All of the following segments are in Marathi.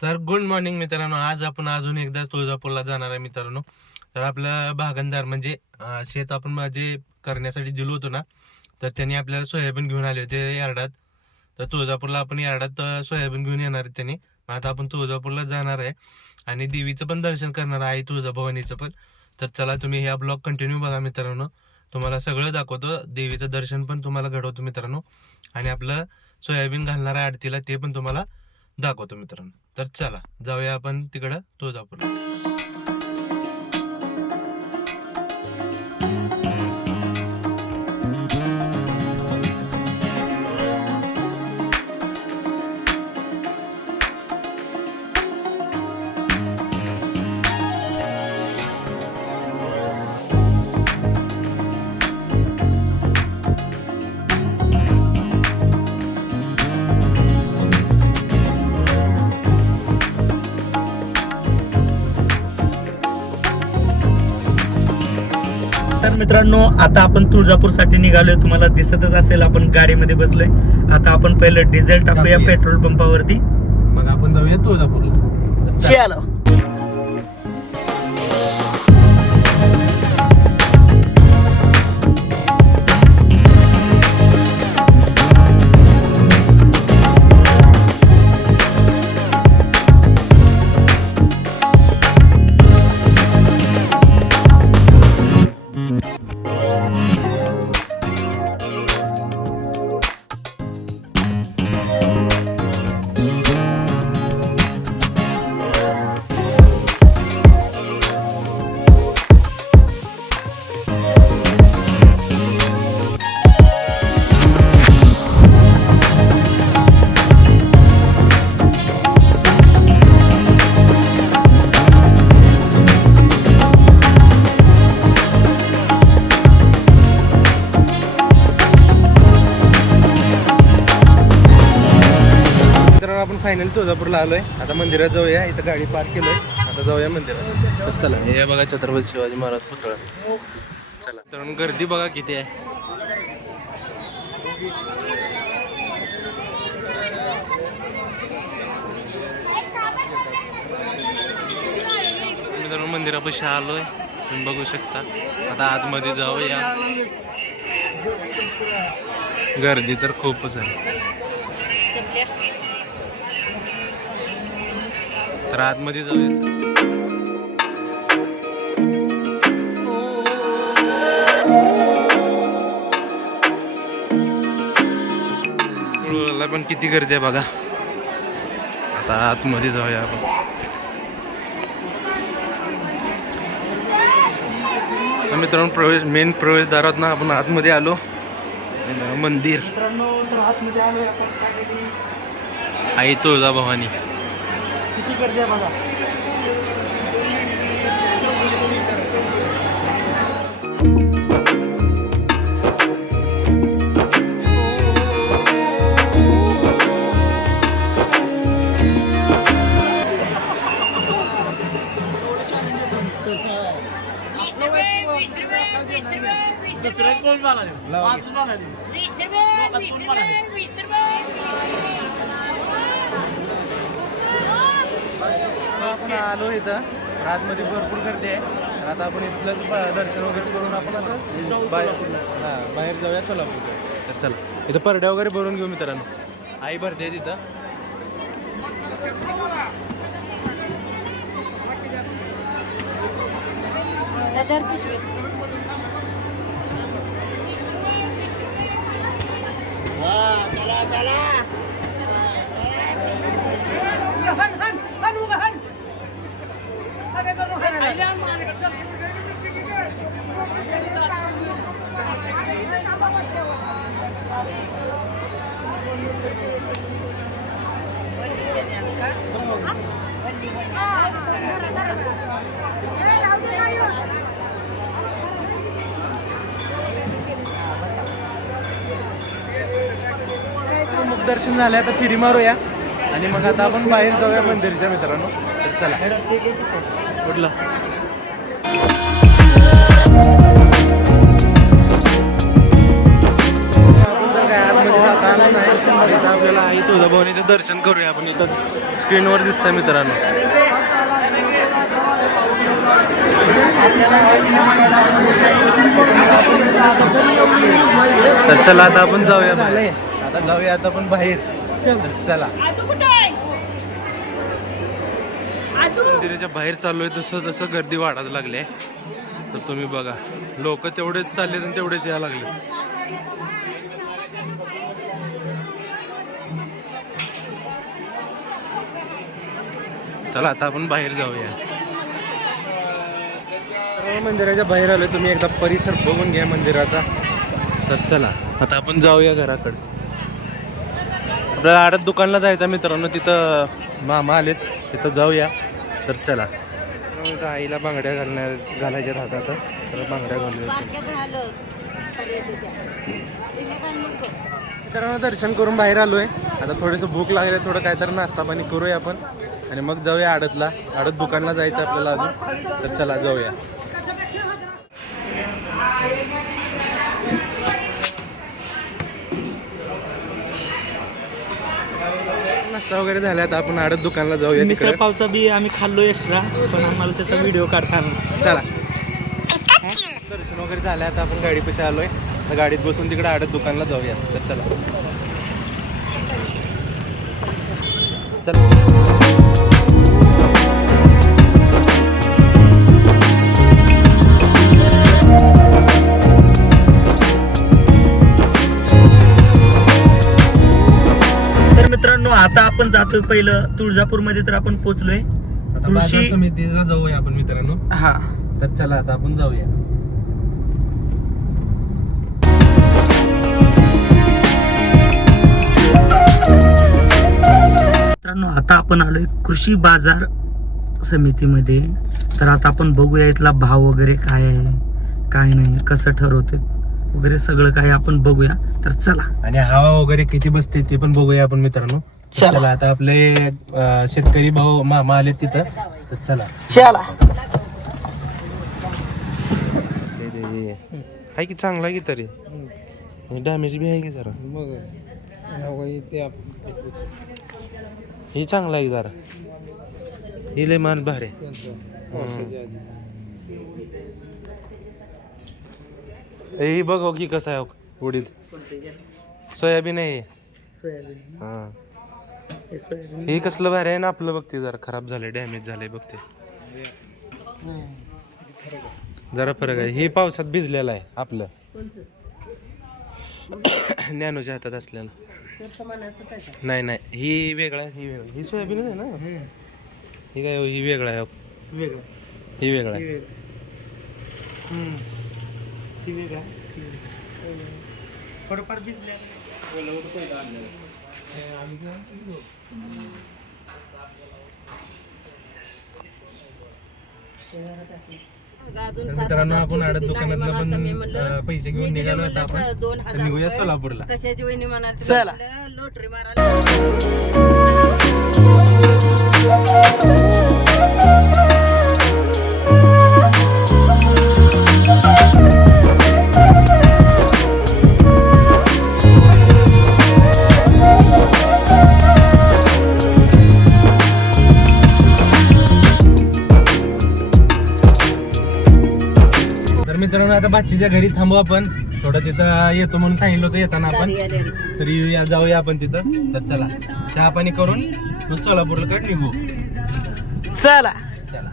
तर गुड मॉर्निंग मित्रांनो. आज आपण अजून एकदा तुळजापूरला जाणार आहे मित्रांनो. तर आपलं भागंदार म्हणजे शेत आपण जे करण्यासाठी दिलो होतो ना तर त्यांनी आपल्याला सोयाबीन घेऊन आले होते यार्डात. तर तुळजापूरला आपण यार्डात सोयाबीन घेऊन येणार आहे त्यांनी. आता आपण तुळजापूरला जाणार आहे आणि देवीचं पण दर्शन करणार आहे तुळजाभवानीचं पण. तर चला तुम्ही ह्या ब्लॉग कंटिन्यू बघा मित्रांनो. तुम्हाला सगळं दाखवतो. देवीचं दर्शन पण तुम्हाला घडवतो मित्रांनो. आणि आपलं सोयाबीन घालणार आहे आडतीला ते पण तुम्हाला दाखवतो मित्रांनो. तर चला जाऊया आपण तिकडं तुळजापूरला. तर मित्रांनो आता आपण तुळजापूरसाठी निघालोय तुम्हाला दिसतच असेल आपण गाडीमध्ये बसलोय आता आपण पहिलं डिझेल टाकूया. पेट्रोल पंपावरती मग आपण जाऊया तुळजापूरला चला. फायनल तुळजापूरला आलोय. आता मंदिरात जाऊया. इथं गाडी पार्क केलोय. आता जाऊया मंदिरात. तर चला. हे बघा छत्रपती शिवाजी महाराज पुतळा. चला. तर गर्दी बघा किती आहे. मित्रांनो मंदिरापाशी आलोय. तुम्ही बघू शकता. आता आतमध्ये जाऊया. गर्दी तर खूपच आहे. तर आतमध्ये जाऊया रोडला पण किती गर्दी आहे बघा. आता आतमध्ये जाऊया आपण. तर मित्रांनो प्रवेश मेन प्रवेशद्वारात ना आपण आतमध्ये आलो. मंदिर. मित्रांनो तर आतमध्ये आलोय आपण finally. आई तुळजाभवानी किती गर्दी आहे बघा. आलो इथं. आतमध्ये भरपूर गर्दी आहे. आता आपण इथलंच दर्शन वगैरे करून आपण आता बाहेर हां बाहेर जाऊया सोलापूर तर चला. इथं परड्या वगैरे भरून घेऊ मित्रांनो. आई भरते तिथं. मुख दर्शन झालं आता फिरी मारूया. आणि मग आता आपण बाहेर जाऊया मंदिरच्या मित्रांनो. चला. कुठलं आपल्याला आई तुळजाभवानीचं दर्शन करूया आपण इथं स्क्रीनवर दिसतंय मित्रांनो तर चला आता आपण जाऊया. आता जाऊया आता आपण बाहेर. चला मंदिराच्या बाहेर चाललोय तसं तसं गर्दी वाढायला लागली आहे तर तुम्ही बघा. लोक तेवढेच चालले आणि तेवढेच यायला लागले चला आता आपण बाहेर जाऊया. मंदिराच्या बाहेर आलोय तुम्ही एकदा परिसर बघून घ्या मंदिराचा. तर चला आता आपण जाऊया घराकडे. आपल्याला आडत दुकानला जायचं मित्रांनो तिथं मामा आलेत तिथं जाऊया. तर चला. आईला बांगड्या घालणार घालायच्या राहतात तर बांगड्या घालूया. दर्शन करून बाहेर आलोय. आता थोडंसं भूक लागले थोडं काहीतरी नाश्ता पाणी करूया आपण. आणि मग जाऊया आडतला. आडत दुकानला जायचं आपल्याला अजून. तर चला जाऊया. नाश्ता वगैरे झाला आता आपण आडत दुकानला जाऊया मिसळ तिकडे. पावचा बी आम्ही खाल्लो एक्स्ट्रा पण आम्हाला त्याचा व्हिडिओ काढता आला नाही. चला. दर्शन वगैरे झालं आता आपण गाडी पैसे आलोय. तर गाडीत बसून तिकडे आडत दुकानला जाऊया. तर चला. चला. आपण जातोय पहिलं. तुळजापूरमध्ये तर आपण पोहोचलोय आता बाजार कृषी समितीला जाऊया आपण मित्रांनो. हा. तर चला आता आपण जाऊया. मित्रांनो आता आपण आलोय कृषी बाजार समितीमध्ये. तर आता आपण बघूया इथला भाव वगैरे काय आहे काय नाही कसं ठरवते वगैरे सगळं काय आपण बघूया. तर चला. आणि हवा वगैरे किती बसते ते पण बघूया आपण मित्रांनो. चला. आता आपले अं, शेतकरी भाऊ मामा आले तिथं. तर चला. चला. आहे की चांगला आहे की तरी. डॅमेज बी आहे की जरा. ही चांगला आहे की जरा. ही लय मान भारी आहे. ए, ही बघ हो की कसं आहे हो, उडीद. सोयाबीन आहे. हे. हा. हे कसलं भारी आहे ना आपलं बघते जरा खराब झालं डॅमेज झालंय बघते जरा फरक आहे. हे पावसात भिजलेलं आहे आपलं. नॅनोच्या हातात असलेलं. नाही नाही ही वेगळा आहे ही वेगळा ही सोयाबीन आहे ना? ही काय हो, ही वेगळा आहे. ही वेगळा आहे. थोडंफार भिजल्या मित्रांनो आपण आडत पण पैसे मी घेऊन निघालो स- आपण. दोन तर हजार निघूया. सोलापूरला. कशाची वहिनी म्हणाल चला. लोटरी मारायला. आता बाच्चीच्या घरी थांबू आपण. थोडं तिथं येतो म्हणून सांगितलं होतं येताना आपण. तरी येऊया- जाऊया आपण तिथं. तर चला चहा पाणी करून मग सोलापूरकडे निघू. चला. चला.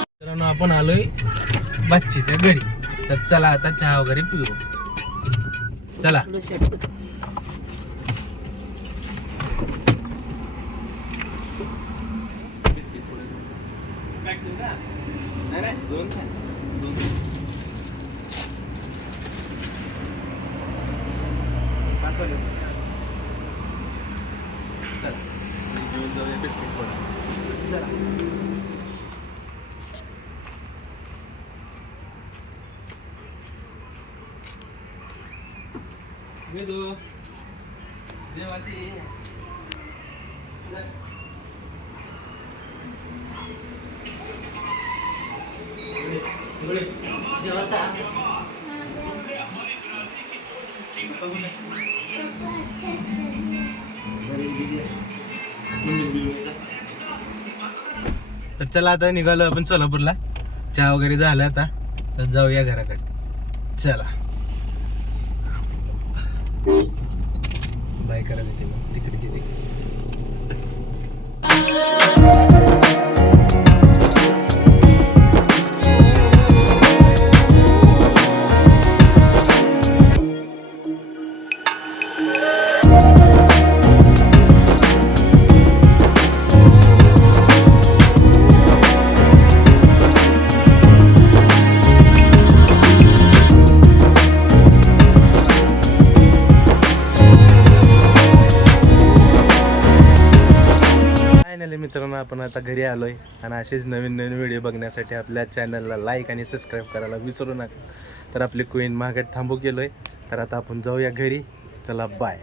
मित्रांनो आपण आलोय बच्चीच्या घरी. तर चला आता चहा वगैरे पिऊ. चला. चला घेऊन जाऊया बिस्किट पण वेदू देवाती तर चला आता निघालो आपण सोलापूरला. चहा वगैरे झाला आता. तर जाऊया घराकडे. चला. बाय करायला मित्रांनो आपण आता घरी आलोय आणि असेच नवीन नवीन व्हिडिओ बघण्यासाठी आपल्या चॅनलला लाईक आणि सबस्क्राईब करायला विसरू नका. तर आपली क्वीन मागे थांबू गेलोय तर आता आपण जाऊया घरी. चला बाय